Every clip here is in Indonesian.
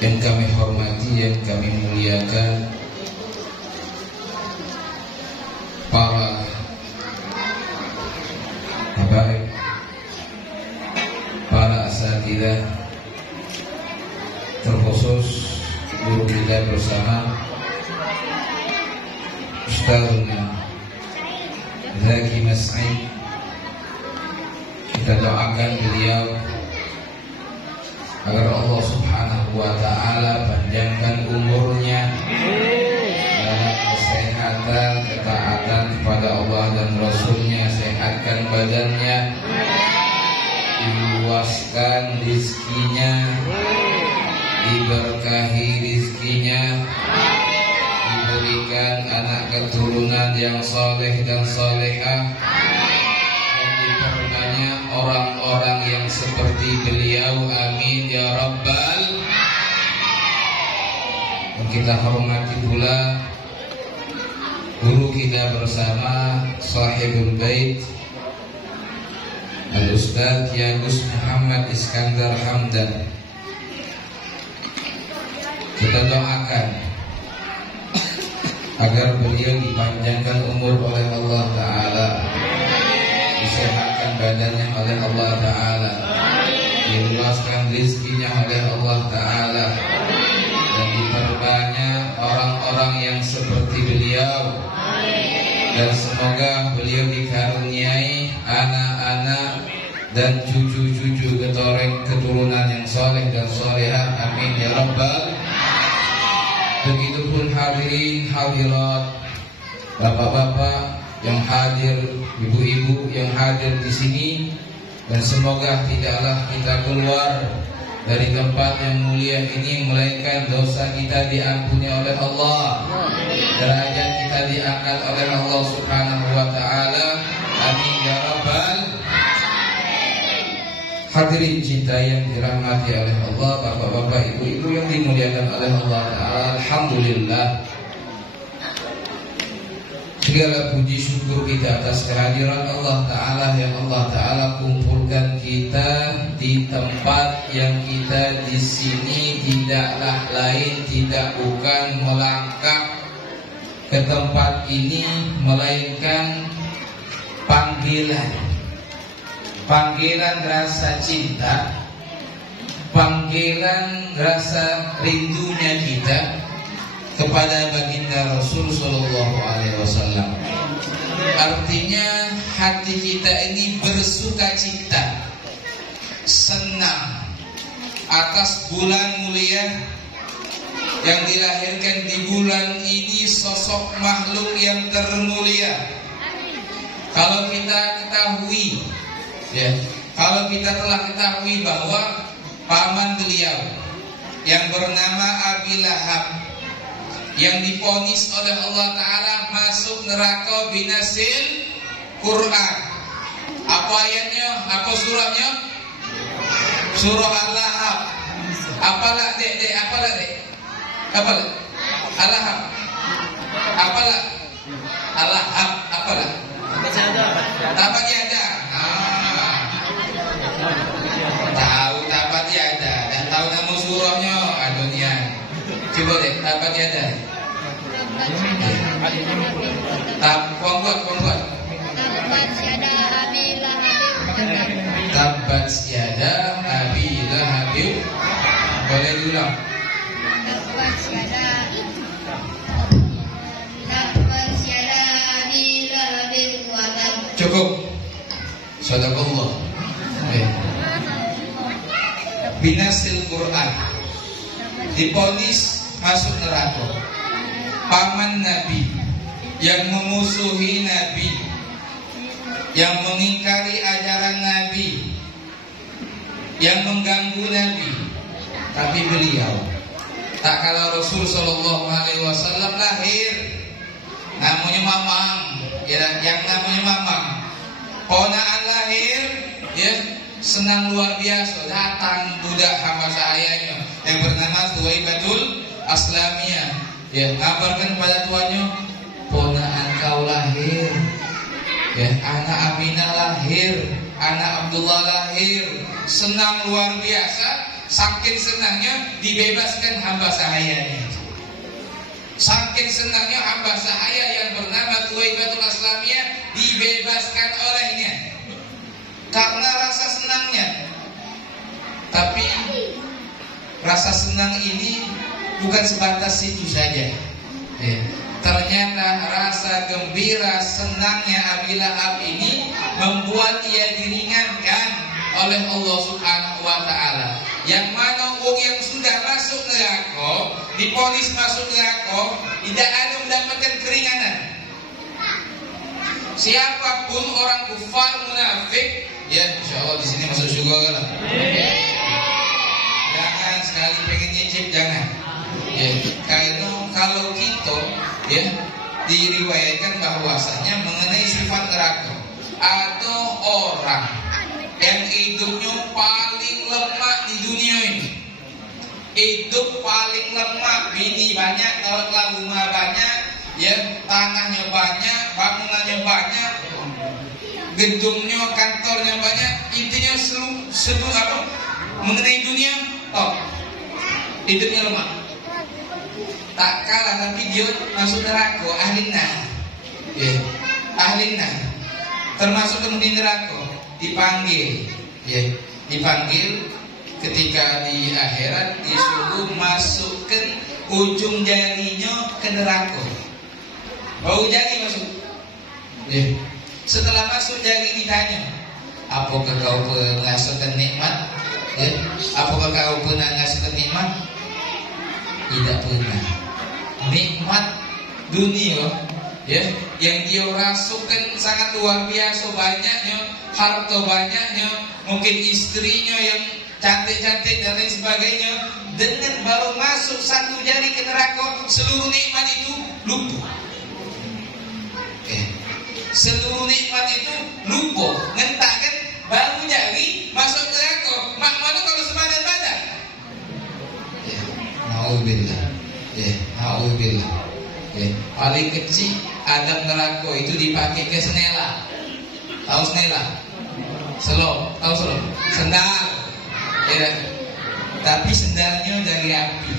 yang kami hormati, yang kami muliakan, para habaib, para asatidzah, terkhusus guru kita bersama Ustazuna Zaki Mas'id. Kita doakan beliau agar Allah Subhanahu wa ta'ala panjangkan umurnya dalam kesehatan, ketaatan kepada Allah dan Rasulnya, sehatkan badannya, diluaskan rizkinya, diberkahi rizkinya, diberikan anak keturunan yang soleh dan solehah, dan diperbanyak orang-orang yang seperti beliau. Amin ya Rabbal. Dan kita hormati pula guru kita bersama, sahibul bait, Al-Ustaz Yagus Muhammad Iskandar Hamdan. Kita doakan agar beliau dipanjangkan umur oleh Allah Ta'ala, disehatkan badannya oleh Allah Ta'ala, diluaskan rizkinya oleh Allah Ta'ala, dan diperbanyak orang-orang yang seperti beliau. Dan semoga beliau dikaruniai anak-anak dan cucu-cucu keturunan yang soleh dan solehah. Amin ya Rabbal. Begitupun hadirin hadirat, bapak-bapak yang hadir, ibu-ibu yang hadir di sini, dan semoga tidaklah kita keluar dari tempat yang mulia ini melainkan dosa kita diampuni oleh Allah, derajat kita diangkat oleh Allah Subhanahu wa ta'ala. Amin ya Rabbal. Hadirin cinta yang dirahmati oleh Allah, bapak-bapak, ibu-ibu yang dimuliakan oleh Allah Ta'ala, alhamdulillah, segala puji syukur kita atas kehadiran Allah Ta'ala yang Allah Ta'ala kumpulkan kita di tempat yang kita di sini tidaklah lain, tidak bukan melangkah ke tempat ini melainkan panggilan rasa cinta, panggilan rasa rindunya kita kepada baginda Rasul Sallallahu Alaihi Wasallam. Artinya hati kita ini bersuka cita, senang atas bulan mulia yang dilahirkan di bulan ini, sosok makhluk yang termulia. Kalau kita ketahui, kalau kita telah ketahui bahwa paman beliau yang bernama Abi Lahab yang divonis oleh Allah Ta'ala masuk neraka binasil Quran. Apa ayatnya? Apa surahnya? Surah Al-Lahab. Apalah dek? Apalah dek? Apalah? Al-Lahab. Apalah? Al-Lahab. Apalah? Tabat tiada. Tahu tabat tiada dan tahu nama surahnya. Aduhnya. Coba deh, tabat tiada. Kombuat. Tabat tiada Abi Lahab. Boleh diulang. Tabat tiada Abi Lahab. Cukup. Sadaqallah. Binasil Quran, diponis masuk neraka paman Nabi yang memusuhi Nabi, yang mengingkari ajaran Nabi, yang mengganggu Nabi. Tapi beliau tak kala Rasul Sallallahu Alaihi Wasallam lahir, namanya Mamang, yang namanya Mamang, ponaan lahir, senang luar biasa. Datang budak hamba sahayanya yang bernama Thuwaibatul Aslamiyah, ngabarkan kepada tuannya, ponaan kau lahir, anak Aminah lahir, anak Abdullah lahir. Senang luar biasa Saking senangnya dibebaskan hamba sahayanya. Saking senangnya hamba sahaya yang bernama Thuwaibatul Aslamiyah dibebaskan olehnya karena rasa senangnya. Tapi rasa senang ini bukan sebatas itu saja. Ternyata rasa gembira senangnya Abi Lahab ini membuat ia diringankan oleh Allah Subhanahu wa Ta'ala. Yang mana orang yang sudah masuk neraka, diponis masuk neraka, tidak ada mendapatkan keringanan. Siapapun orang kufar munafik, ya insya Allah di sini masuk surga lah. Jangan sekali pengen nyicip, jangan. Ya, karena kalau kita ya diriwayatkan bahwasanya mengenai sifat neraka, ada orang yang hidupnya paling lemah di dunia ini. Hidup paling lemah, bini banyak, kalau rumah banyak, ya tanahnya banyak, bangunannya banyak, gedungnya, kantornya banyak, intinya seluruh apa mengenai dunia, hidupnya lemah. Tak kalah tapi dia masuk neraka, ahlina, ya, ahlina, termasuk kemudian neraka, dipanggil, ya, dipanggil ketika di akhirat disuruh masukkan ujung jarinya ke neraka, bau jari masuk, ya. Setelah masuk jari ditanya, apakah kau merasakan nikmat? Ya, apakah kau pernah merasakan nikmat? Tidak pernah. Nikmat dunia, ya, yang dia rasakan sangat luar biasa banyaknya, harta banyaknya, mungkin istrinya yang cantik-cantik dan lain sebagainya. Dengan baru masuk satu jari ke neraka, seluruh nikmat itu lupa. Seluruh nikmat itu lupa. Ngentakkan baru jari masuk neraka. Mak mana kalau sepadan badan? Ya, na'udzubillah. Ya, na'udzubillah. Ya, paling kecil adab neraka itu dipakai ke senela. Tahu senela? Selo, tahu selo? Sendal. Ya, tapi sendalnya dari api.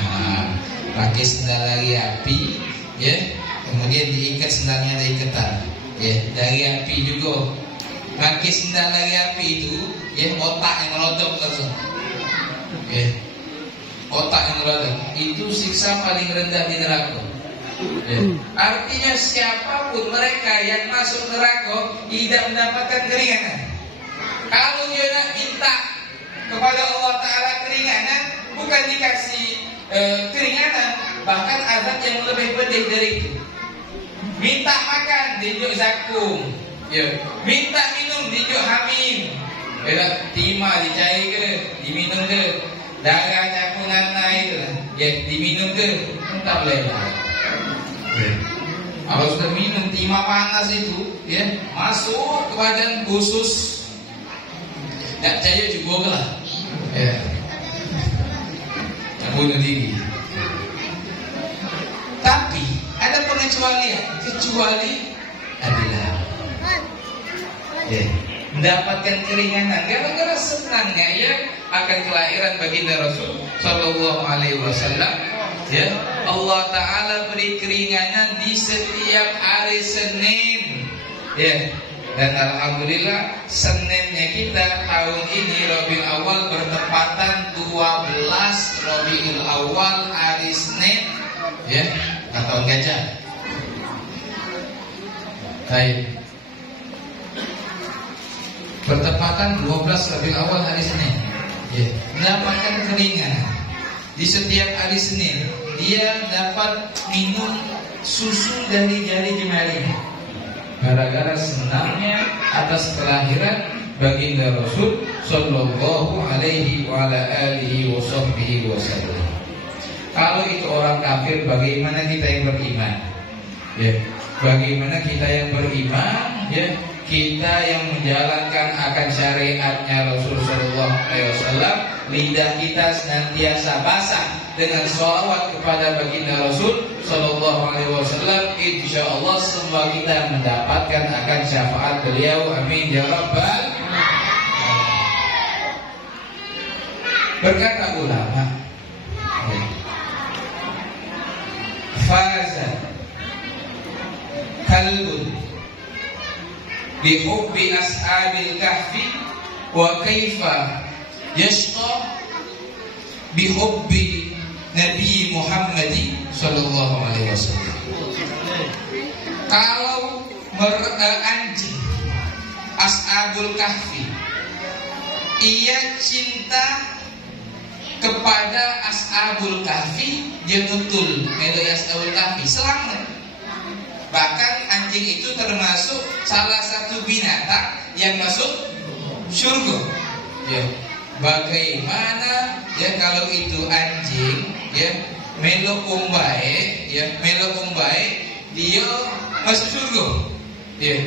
Nah, pakai sendal dari api, ya. Kemudian diikat sendalnya dari ketan, ya, dari api juga. Pakai sendal dari api itu, ya, otak yang melotot langsung, ya, otak yang melotot. Itu siksa paling rendah di neraka. Ya. Artinya siapapun mereka yang masuk neraka tidak mendapatkan keringanan. Kalau dia nak minta kepada Allah Ta'ala keringanan, bukan dikasih keringanan, bahkan azab yang lebih pedih dari itu. Minta makan dijuk zakum, ya. Minta minum dijuk hamim, ya. Timah dicair ke, diminum ke, darah campuran itu, ya, diminum ke, entah boleh lah. Kalau sudah minum timah panas itu, ya, masuk ke badan khusus. Tak percaya juga lah, ya. Tak bunuh diri. Tapi ada pengecualian, kecuali adalah, ya, mendapatkan keringanan gara-gara senangnya, ya, akan kelahiran baginda Rasul Sallallahu Alaihi Wasallam. Ya, Allah Ta'ala beri keringanan di setiap hari Senin, ya. Dan alhamdulillah Seninnya kita tahun ini Rabiul Awal bertepatan 12 Rabiul Awal hari Senin, ya, tahun gajah. Baik. Bertepatan 12 Rabiul Awal hari Senin, ya, mendapatkan keringanan. Di setiap hari Senin dia dapat minum susu dari jari jemarinya, gara-gara senangnya atas kelahiran baginda Rasul Sallallahu Alaihi wa ala alihi wasallam. Kalau itu orang kafir, bagaimana kita yang beriman? Ya, bagaimana kita yang beriman? Ya, kita yang menjalankan akan syariatnya Rasul Sallallahu Alaihi Wasallam, lidah kita senantiasa basah dengan sholawat kepada baginda Rasul Sallallahu Alaihi Wasallam. Insya Allah semua kita mendapatkan akan syafaat beliau. Amin ya rabbal alamin. Berkata ulama, faza kalbun bihubbi ashabil kahfi wa kaifa yashqa bihubbi Nabi Muhammad sallallahu alaihi wasallam. Kalau anjing ashabul kahfi ia cinta kepada ashabul kahfi, dia betul melo ashabul kahfi selamat. Bahkan anjing itu termasuk salah satu binatang yang masuk surga. Ya. Bagaimana ya kalau itu anjing ya melo umbae dia masuk surga. Ya.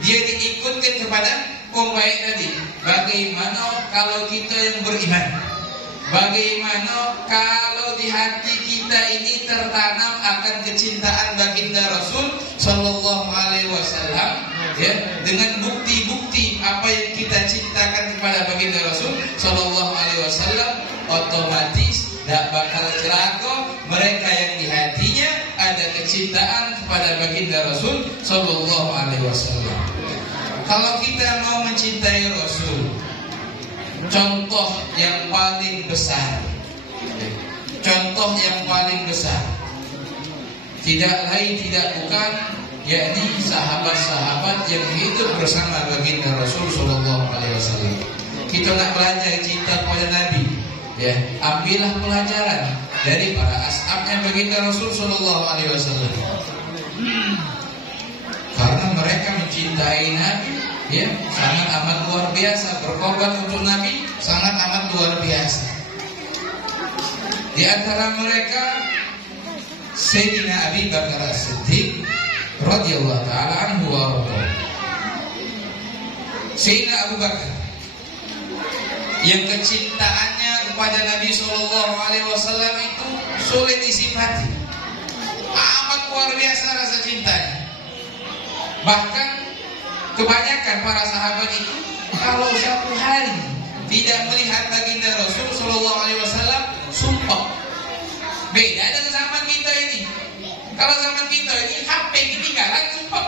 Dia diikutkan kepada umbae tadi. Bagaimana kalau kita yang beriman? Bagaimana kalau di hati kita ini tertanam akan kecintaan baginda Rasul sallallahu alaihi wasallam, ya, dengan bukti-bukti apa yang kita cintakan kepada baginda Rasul sallallahu alaihi wasallam, otomatis tidak bakal celaka mereka yang di hatinya ada kecintaan kepada baginda Rasul sallallahu alaihi wasallam. Kalau kita mau mencintai Rasul, contoh yang paling besar, tidak lain tidak bukan yakni sahabat-sahabat yang hidup bersama baginda Rasul sallallahu alaihi wasallam. Kita nak belajar cinta kepada Nabi, ya, ambillah pelajaran dari para ashabnya baginda Rasul sallallahu alaihi wasallam. Karena mereka mencintai Nabi, ya, sangat amat luar biasa, berkorban untuk Nabi sangat amat luar biasa. Di antara mereka Sayyidina Abi Bakar As-Siddiq radhiyallahu taala anhu wa radhiya. Sayyidina Abu Bakar yang kecintaannya kepada Nabi sallallahu alaihi wasallam itu sulit disifati. Amat luar biasa rasa cintanya. Bahkan kebanyakan para sahabat itu kalau satu hari tidak melihat baginda Rasul sallallahu alaihi wasallam sumpah. Beda dengan zaman kita ini. Kalau zaman kita ini HP ketinggalan sumpah.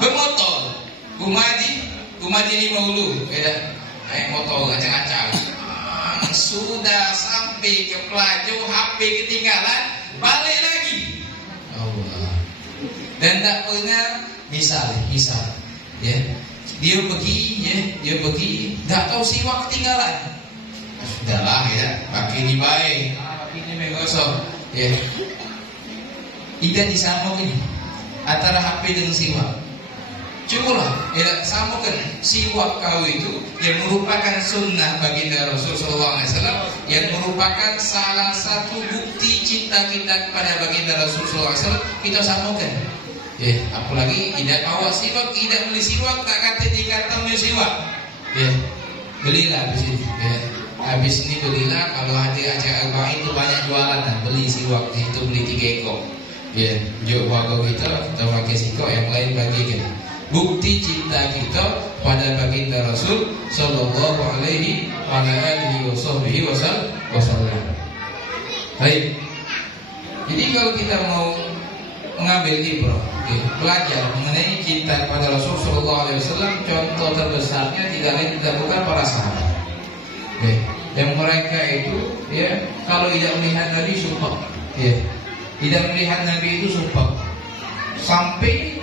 Bermotor, Gumadi 50, beda. Naik motor acak-acak. Sudah sampai ke Pelaju, HP ketinggalan, balik lagi. Allah. Dan tak pernah misal, ya, dia pergi, tak tahu siwak ketinggalan. Sudahlah ya, pakai ini baik, pakai ini megosok, ya. Tidak disamakan ini antara HP dengan siwak. Cukulah, ya, samakan siwak kau itu yang merupakan sunnah baginda Rasul sallallahu alaihi wasallam, yang merupakan salah satu bukti cinta kita kepada baginda Rasul sallallahu alaihi wasallam, kita samakan. Ya, apalagi tidak bawa siwak, tidak beli siwak, tak kata di kantongnya siwak. Ya, belilah habis ini. Ya, habis ini belilah. Kalau hati acara agama itu banyak jualan, nah, beli siwak itu beli 3 ekor. Ya, jauh bawa kita pakai siwak, yang lain bagikan. Bukti cinta kita pada baginda Rasul sallallahu alaihi wasallam. Baik. Jadi kalau kita mau mengambil ibrah, belajar mengenai cinta kepada Rasul sallallahu alaihi wasallam, contoh terbesarnya tidak lain tidak bukan para sahabat. Yang mereka itu, ya, kalau tidak melihat Nabi sumpah, ya, tidak melihat Nabi itu sumpah, sampai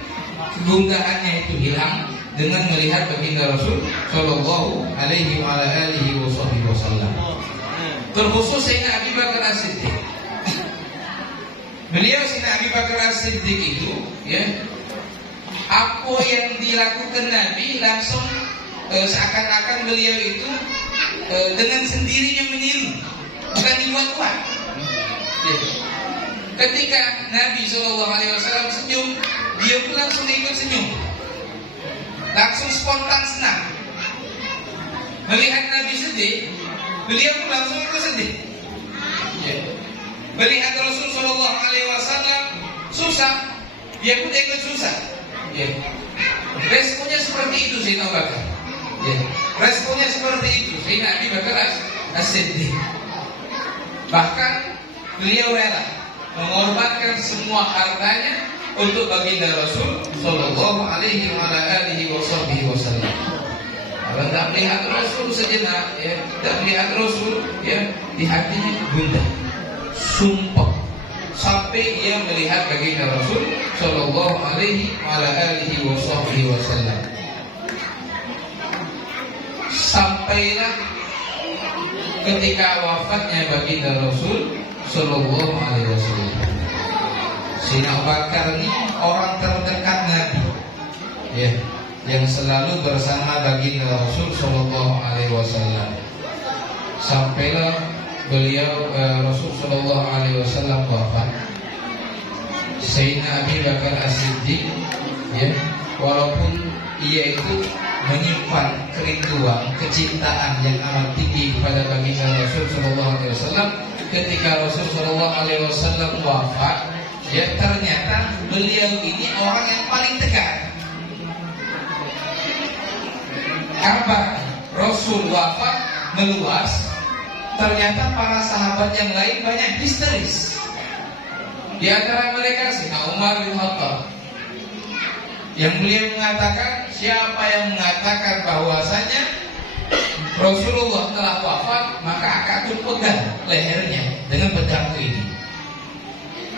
kegundahannya itu hilang dengan melihat baginda Rasul sallallahu alaihi wasallam. Terkhusus Sayyidina Abi Bakar As-Siddiq. Beliau Sayyidina Abi Bakar As-Siddiq itu, ya, apa yang dilakukan Nabi langsung seakan-akan beliau itu dengan sendirinya meniru, bukan dibuat-buat. Ya. Ketika Nabi SAW senyum, dia pun langsung ikut senyum, langsung spontan senang. Melihat Nabi sedih, beliau pun langsung ikut sedih. Ya. Melihat Rasul SAW susah, dia pun ikut susah. Ya. Responnya seperti itu Sayyidina Abu Bakar. Ya. responnya seperti itu. Sayyidina Abi Bakar As-Siddiq. Bahkan beliau rela mengorbankan semua hartanya untuk baginda Rasul sallallahu alaihi wasallam. Kalau tidak melihat Rasul sejenak, ya, tidak melihat Rasul, ya, di hatinya gundah, sumpah, sampai ia melihat baginda Rasul sallallahu alaihi wasallam. Sampailah ketika wafatnya baginda Rasul sallallahu alaihi wasallam. Sayyidina Abu Bakar ini orang terdekat Nabi, ya, yang selalu bersama baginda Rasul sallallahu alaihi wasallam. Sampailah beliau Rasul sallallahu alaihi wasallam wafat. Sayyidina Abi Bakar As-Siddiq, ya, walaupun ia itu menyimpan kerinduan, kecintaan yang amat tinggi kepada baginda Rasul sallallahu alaihi wasallam, ketika Rasul sallallahu alaihi wasallam wafat, ya, ternyata beliau ini orang yang paling dekat. Kabar Rasul wafat meluas, ternyata para sahabat yang lain banyak histeris. Di antara mereka Sayyidina Umar bin Khattab, yang beliau mengatakan, siapa yang mengatakan bahwasanya Rasulullah telah wafat, maka akan pegang lehernya dengan pedangku ini.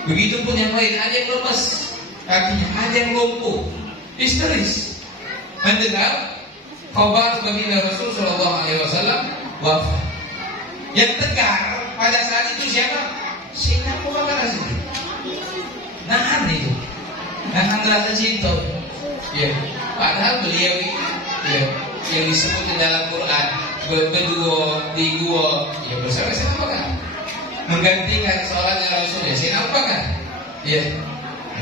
Begitupun yang lain, ada yang lemes kakinya, ada yang lumpuh, histeris mendengar kabar baginda Rasul sallallahu alaihi wasallam wafat. Yang tegar pada saat itu siapa? Sayyidina Abu Bakar As-Siddiq. Nahan itu, nahan rasa cinta. Ya, padahal beliau itu, ya, yang disebut di dalam Quran berdua di gua, ya, bersama-sama Bakar, menggantikan sholatnya Rasul, ya, Sayyidina Abu Bakar, ya,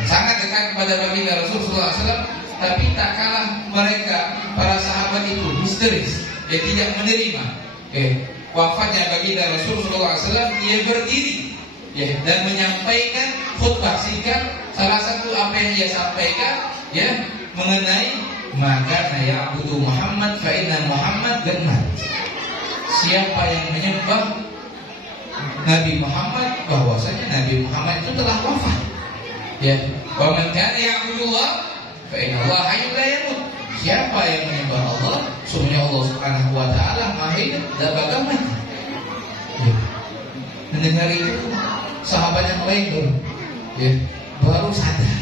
sangat dekat kepada baginda Rasul sallallahu alaihi wasallam. Tapi tak kalah mereka, para sahabat itu histeris, dia tidak menerima wafatnya baginda Rasul sallallahu alaihi wasallam. Dia berdiri, ya, dan menyampaikan khutbah singkat. Salah satu apa yang dia sampaikan, ya, mengenai maka ya'budu Muhammad fa inna Muhammad ganmat. Siapa yang menyembah Nabi Muhammad, bahwasanya Nabi Muhammad itu telah wafat. Ya, wa man kana ya'budullah fa inna Allah hayyun la yamut. Siapa yang menyembah Allah, sungguhnya Allah Subhanahu wa taala maha hidup, tidak bakal mati. Ya. Mendengar itu, sahabat yang lain, ya, baru sadar.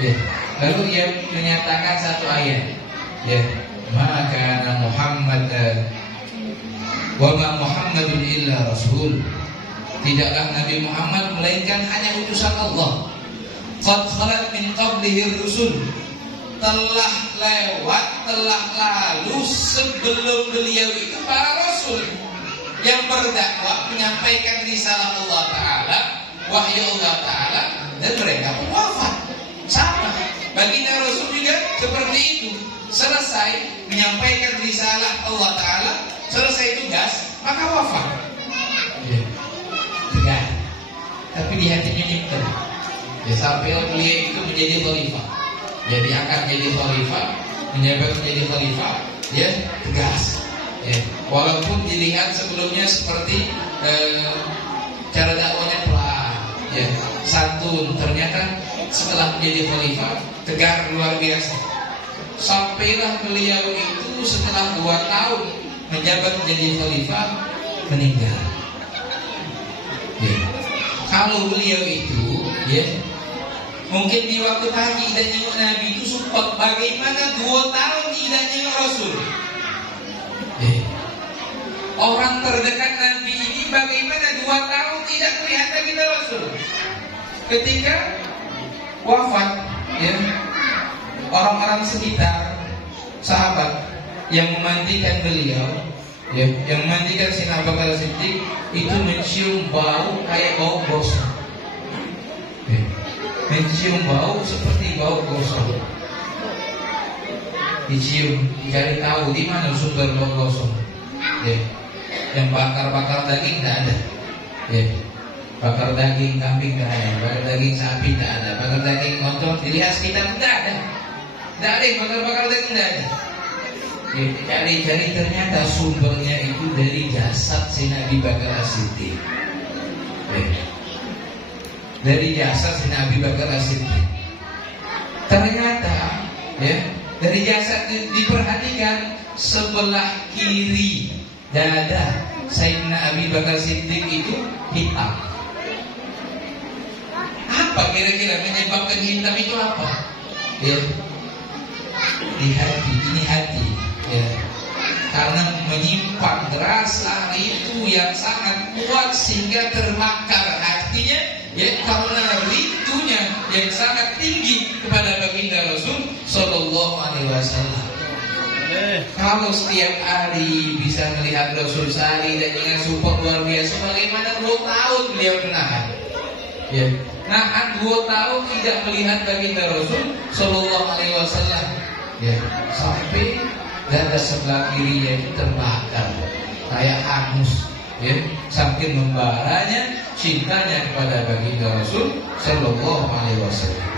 Ya. Lalu ia menyatakan satu ayat, ya, maka Muhammad wa ma Muhammadun illa rasul. Tidaklah Nabi Muhammad melainkan hanya utusan Allah. Qad khalat min qablihi rusul. Telah lewat, telah lalu sebelum beliau itu para rasul yang berdakwah, menyampaikan risalah Allah Ta'ala, wahyu Allah Ta'ala, dan mereka pun wafat. Sama, baginda Rasul juga seperti itu. Selesai menyampaikan risalah Allah Ta'ala, selesai tugas, maka wafat. Ya. Tapi di hatinya nyimpen, ya, sampai beliau itu menjadi khalifah. Jadi akan jadi khalifah, menjabat menjadi khalifah, ya, tegas. Ya. Walaupun dilihat sebelumnya seperti cara dakwanya pelan, ya, santun, ternyata setelah menjadi khalifah tegar luar biasa. Sampailah beliau itu setelah 2 tahun menjabat menjadi khalifah meninggal. Ya. Kalau beliau itu, ya, mungkin di waktu haji dan jenguk Nabi itu support, bagaimana 2 tahun tidak jenguk Rasul. Orang terdekat Nabi ini bagaimana 2 tahun tidak melihat baginda Rasul. Ketika wafat, ya, orang-orang sekitar, sahabat yang memandikan beliau, ya, yang memandikan Sayyidina Abu Bakar As-Siddiq, itu mencium bau kayak bau gosong, ya, mencium bau seperti bau gosong. Dicium, dicari tahu di mana sumber bau gosong. Ya. Yang bakar-bakar daging tidak ada. Ya. Bakar daging kambing tidak ada, bakar daging sapi tidak ada, bakar daging motor dilihat sekitar tidak ada. Tidak ada yang bakar-bakar daging, tidak ada. Cari-cari ternyata sumbernya itu dari jasad Sayyidina Abi Bakar As-Siddiq. Dari jasad Sayyidina Abi Bakar As-Siddiq. Ternyata dari jasad diperhatikan sebelah kiri dada Sayyidina Abi Bakar Siddiq itu hitam. Apa kira-kira menyebabkan hitam itu apa? Di hati, ini hati. Karena menyimpan rasa itu yang sangat kuat sehingga terbakar hatinya, karena rindunya yang sangat tinggi kepada baginda Rasul Sallallahu Alaihi Wasallam. Kalau setiap hari bisa melihat Rasul sehari dan ingat support luar biasa, bagaimana 2 tahun beliau menahan? Nahan 2 tahun tidak melihat baginda Rasul Sallallahu Alaihi Wasallam. Sampai dada sebelah kirinya itu terbakar kayak hangus, saking membaranya cintanya kepada baginda Rasul Sallallahu Alaihi Wasallam.